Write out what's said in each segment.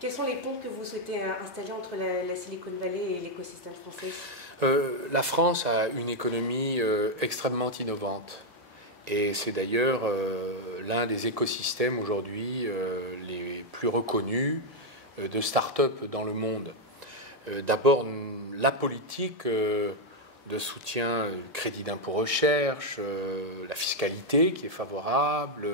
Quels sont les ponts que vous souhaitez installer entre la Silicon Valley et l'écosystème français? La France a une économie extrêmement innovante. Et c'est d'ailleurs l'un des écosystèmes aujourd'hui les plus reconnus de start-up dans le monde. D'abord, la politique de soutien, le crédit d'impôt recherche, la fiscalité qui est favorable,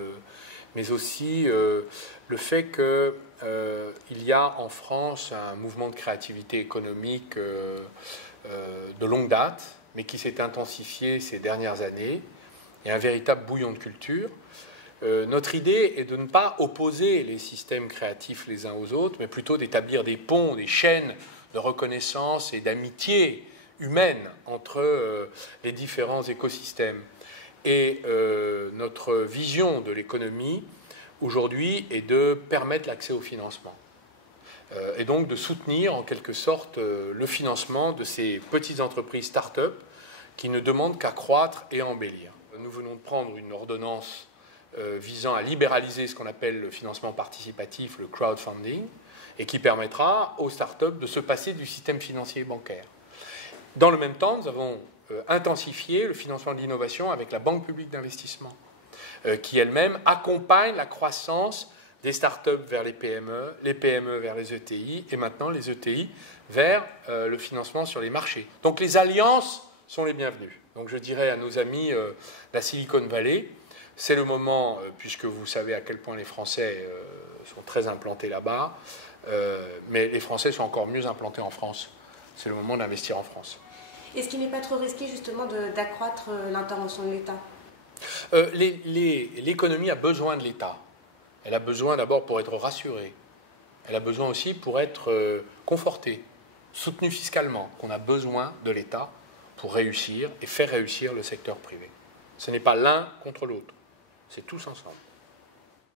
mais aussi le fait qu'il y a en France un mouvement de créativité économique de longue date, mais qui s'est intensifié ces dernières années. Il y a un véritable bouillon de culture. Notre idée est de ne pas opposer les systèmes créatifs les uns aux autres, mais plutôt d'établir des ponts, des chaînes de reconnaissance et d'amitié humaine entre les différents écosystèmes. Et notre vision de l'économie aujourd'hui est de permettre l'accès au financement. Et donc de soutenir en quelque sorte le financement de ces petites entreprises start-up qui ne demandent qu'à croître et à embellir. Nous venons de prendre une ordonnance visant à libéraliser ce qu'on appelle le financement participatif, le crowdfunding, et qui permettra aux start-up de se passer du système financier et bancaire. Dans le même temps, nous avons intensifié le financement de l'innovation avec la Banque publique d'investissement, qui elle-même accompagne la croissance des start-up vers les PME vers les ETI, et maintenant les ETI vers le financement sur les marchés. Donc les alliances sont les bienvenues. Donc je dirais à nos amis de la Silicon Valley, c'est le moment, puisque vous savez à quel point les Français sont très implantés là-bas, mais les Français sont encore mieux implantés en France. C'est le moment d'investir en France. Est-ce qu'il n'est pas trop risqué justement d'accroître l'intervention de l'État? L'économie a besoin de l'État. Elle a besoin d'abord pour être rassurée. Elle a besoin aussi pour être confortée, soutenue fiscalement, qu'on a besoin de l'État pour réussir et faire réussir le secteur privé. Ce n'est pas l'un contre l'autre, c'est tous ensemble.